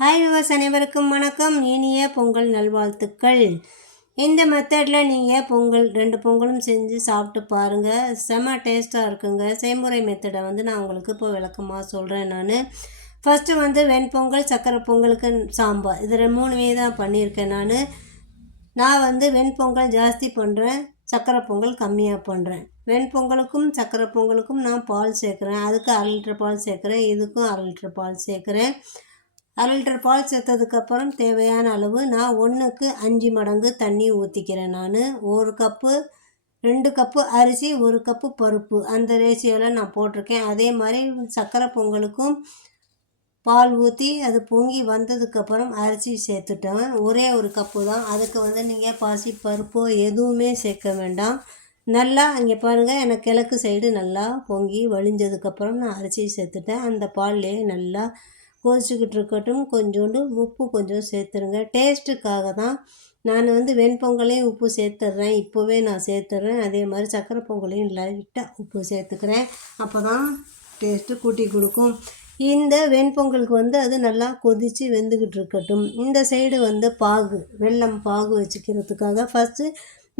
Hi அனைவருக்கும் வணக்கம். இனிய பொங்கல் நல்வாழ்த்துக்கள். இந்த மெத்தடில் நீங்கள் பொங்கல் ரெண்டு பொங்கலும் செஞ்சு சாப்பிட்டு பாருங்கள் செம டேஸ்ட்டாக இருக்குங்க. செய்முறை மெத்தடை வந்து நான் உங்களுக்கு இப்போ விளக்கமாக சொல்கிறேன் நான். ஃபஸ்ட்டு வந்து வெண்பொங்கல் சக்கரை பொங்கலுக்கு சாம்பார். இதில் மூணுமே தான் பண்ணியிருக்கேன் நான். நான் வந்து வெண்பொங்கல் ஜாஸ்தி பண்ணுறேன் சக்கரை பொங்கல் கம்மியாக பண்ணுறேன் வெண்பொங்கலுக்கும் சக்கரை பொங்கலுக்கும் நான் பால் சேர்க்குறேன். அதுக்கு அரை லிட்டர் பால் சேர்க்குறேன் இதுக்கும் அரை லிட்டர் பால் சேர்க்குறேன். அரை லிட்டர் பால் சேர்த்ததுக்கப்புறம் தேவையான அளவு நான் ஒன்றுக்கு அஞ்சு மடங்கு தண்ணி ஊற்றிக்கிறேன் நான். ஒரு கப்பு ரெண்டு கப்பு அரிசி ஒரு கப்பு பருப்பு. அந்த ரேஷியோவில் நான் போட்டிருக்கேன். அதே மாதிரி சர்க்கரை பொங்கலுக்கும் பால் ஊற்றி அது பொங்கி வந்ததுக்கப்புறம் அரிசி சேர்த்துட்டேன். ஒரே ஒரு கப்பு தான். அதுக்கு வந்து நீங்கள் பாசி பருப்போ எதுவுமே சேர்க்க வேண்டாம். நல்லா இங்கே பாருங்கள் எனக்கு கிழக்கு சைடு நல்லா பொங்கி வழிஞ்சதுக்கப்புறம் நான் அரிசி சேர்த்துட்டேன். அந்த பால்லே நல்லா கொதிச்சுக்கிட்டு இருக்கட்டும் கொஞ்சோண்டு உப்பு கொஞ்சம் சேர்த்துருங்க. டேஸ்ட்டுக்காக தான் நான் வந்து வெண்பொங்கலையும் உப்பு சேர்த்துட்றேன் இப்போவே நான் சேர்த்துட்றேன் அதே மாதிரி சக்கரை பொங்கலையும் லைட்டாக உப்பு சேர்த்துக்கிறேன். அப்போ தான் டேஸ்ட்டு கூட்டி கொடுக்கும். இந்த வெண்பொங்கலுக்கு வந்து அது நல்லா கொதித்து வெந்துக்கிட்டு இருக்கட்டும். இந்த சைடு வந்து பாகு வெல்லம் பாகு வச்சுக்கிறதுக்காக ஃபஸ்ட்டு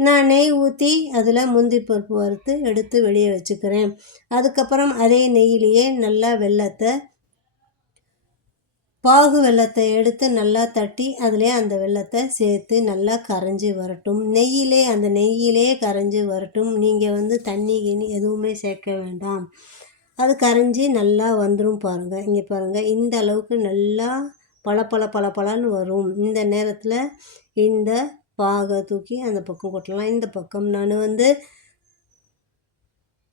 நான் நெய் ஊற்றி அதில் முந்தி பருப்பு வறுத்து எடுத்து வெளியே வச்சுக்கிறேன். அதுக்கப்புறம் அதே நெய்யிலேயே நல்லா வெள்ளத்தை பாகு வெள்ளத்தை எடுத்து நல்லா தட்டி அதிலே அந்த வெள்ளத்தை சேர்த்து நல்லா கரைஞ்சி வரட்டும். நெய்யிலே அந்த நெய்யிலே கரைஞ்சி வரட்டும். நீங்கள் வந்து தண்ணி கிணி எதுவுமே சேர்க்க வேண்டாம். அது கரைஞ்சி நல்லா வந்துடும் பாருங்கள் இங்கே பாருங்கள் இந்த அளவுக்கு நல்லா பல பல பல பலன்னு வரும். இந்த நேரத்தில் இந்த பாகை தூக்கி அந்த பக்கம் கொட்டலாம். இந்த பக்கம் நான் வந்து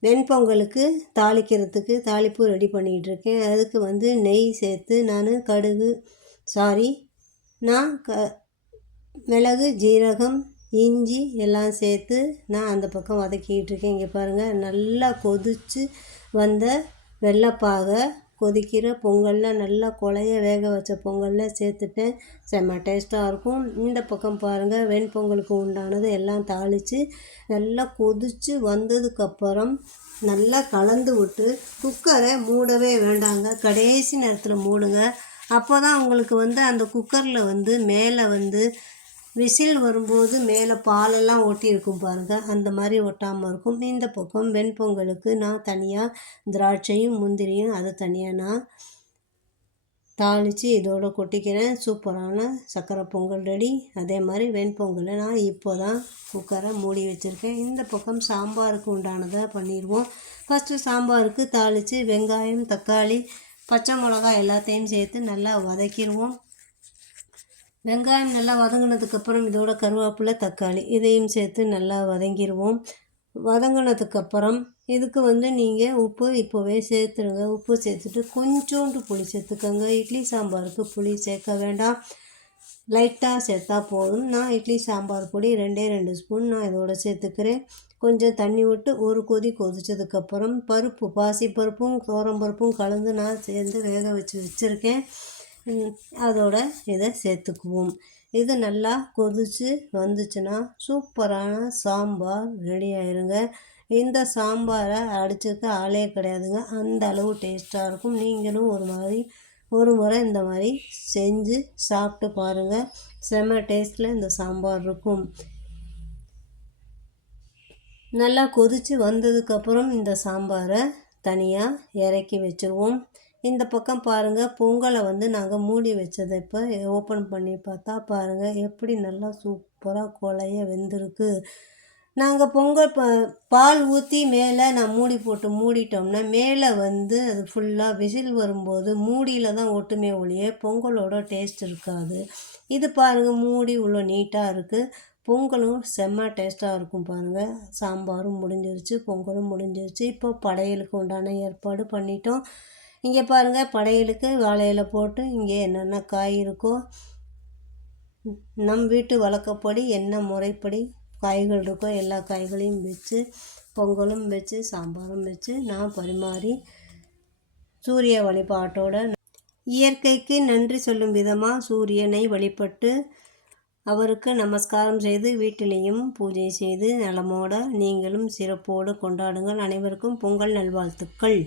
வெண்பொங்கலுக்கு தாளிக்கிறதுக்கு தாளிப்பு ரெடி பண்ணிகிட்ருக்கேன். அதுக்கு வந்து நெய் சேர்த்து நான் கடுகு சாரி நான் க மிளகு ஜீரகம் இஞ்சி எல்லாம் சேர்த்து நான் அந்த பக்கம் வதக்கிக்கிட்டு இருக்கேன் இங்கே பாருங்கள் நல்லா கொதித்து வந்த வெள்ளைப்பாகை கொதிக்கிற பொங்கலில் நல்லா குழைய வேக வச்ச பொங்கலில் சேர்த்துட்டேன் செம்ம டேஸ்ட்டாக இருக்கும். இந்த பக்கம் பாருங்கள் வெண்பொங்கலுக்கு உண்டானது எல்லாம் தாளித்து நல்லா கொதித்து வந்ததுக்கப்புறம் நல்லா கலந்து விட்டு குக்கரை மூடவே வேண்டாங்க. கடைசி நேரத்தில் மூடுங்க. அப்போ தான் உங்களுக்கு வந்து அந்த குக்கரில் வந்து மேலே வந்து விசில் வரும்போது மேலே பாலெல்லாம் ஒட்டி பாருங்கள் அந்த மாதிரி ஒட்டாமல் இருக்கும். இந்த பக்கம் வெண்பொங்கலுக்கு நான் தனியாக திராட்சையும் முந்திரியும் அதை தனியாக நான் தாளித்து இதோடு கொட்டிக்கிறேன். சூப்பரான சர்க்கரை பொங்கல் ரெடி. அதே மாதிரி வெண்பொங்கலை நான் இப்போ தான் குக்கரை மூடி வச்சுருக்கேன். இந்த பக்கம் சாம்பாருக்கு உண்டானதை பண்ணிடுவோம் ஃபஸ்ட்டு சாம்பாருக்கு தாளித்து வெங்காயம் தக்காளி பச்சை மிளகாய் எல்லாத்தையும் சேர்த்து நல்லா வதக்கிடுவோம் வெங்காயம் நல்லா வதங்கினதுக்கப்புறம் இதோட கருவேப்பிலை தக்காளி இதையும் சேர்த்து நல்லா வதங்கிடுவோம் வதங்கினதுக்கப்புறம் இதுக்கு வந்து நீங்கள் உப்பு இப்போவே சேர்த்துருங்க. உப்பு சேர்த்துட்டு கொஞ்சோண்டு புளி சேர்த்துக்கோங்க. இட்லி சாம்பாருக்கு புளி சேர்க்க வேண்டாம். லைட்டாக சேர்த்தா போதும். நான் இட்லி சாம்பார் பொடி ரெண்டே ரெண்டு ஸ்பூன் நான் இதோட சேர்த்துக்கிறேன். கொஞ்சம் தண்ணி விட்டு ஒரு கொதி கொதித்ததுக்கப்புறம் பருப்பு பாசி பருப்பும் பருப்பும் கலந்து நான் சேர்ந்து வேக வச்சு வச்சுருக்கேன். அதோட இதை சேர்த்துக்குவோம். இது நல்லா கொதித்து வந்துச்சுன்னா சூப்பரான சாம்பார் ரெடி ஆயிருங்க. இந்த சாம்பாரை அடிச்சுக்க ஆளே கிடையாதுங்க. அந்த அளவு டேஸ்ட்டாக இருக்கும். நீங்களும் ஒரு மாதிரி ஒரு முறை இந்த மாதிரி செஞ்சு சாப்பிட்டு பாருங்கள் செம்ம டேஸ்ட்டில் இந்த சாம்பார் இருக்கும். நல்லா கொதித்து வந்ததுக்கப்புறம் இந்த சாம்பாரை தனியாக இறக்கி வச்சுருவோம். இந்த பக்கம் பாருங்கள் பொங்கலை வந்து நாங்கள் மூடி வச்சதை இப்போ ஓப்பன் பண்ணி பார்த்தா பாருங்கள் எப்படி நல்லா சூப்பராக கொலைய வெந்திருக்கு. நாங்கள் பொங்கல் ப பால் ஊற்றி மேலே நான் மூடி போட்டு மூடிட்டோம்னா மேலே வந்து அது ஃபுல்லாக விசில் வரும்போது மூடியில் தான் ஒட்டுமே ஒழிய பொங்கலோட டேஸ்ட் இருக்காது. இது பாருங்கள் மூடி உள்ள நீட்டாக இருக்குது பொங்கலும் செம்ம டேஸ்ட்டாக இருக்கும் பாருங்கள் சாம்பாரும் முடிஞ்சிருச்சு பொங்கலும் முடிஞ்சிருச்சு. இப்போ படையலுக்கு உண்டான ஏற்பாடு பண்ணிட்டோம். இங்கே பாருங்கள் படையலுக்கு வாழையில போட்டு இங்கே என்னென்ன காய் இருக்கோ நம் வீட்டு வழக்கப்படி என்ன முறைப்படி காய்கள் இருக்கோ எல்லா காய்களையும் வச்சு பொங்கலும் வச்சு சாம்பாரும் வச்சு நான் பரிமாறி சூரிய வழிபாட்டோட இயற்கைக்கு நன்றி சொல்லும் விதமாக சூரியனை வழிபட்டு அவருக்கு நமஸ்காரம் செய்து வீட்டிலையும் பூஜை செய்து நலமோட நீங்களும் சிறப்போடு கொண்டாடுங்கள். அனைவருக்கும் பொங்கல் நல்வாழ்த்துக்கள்.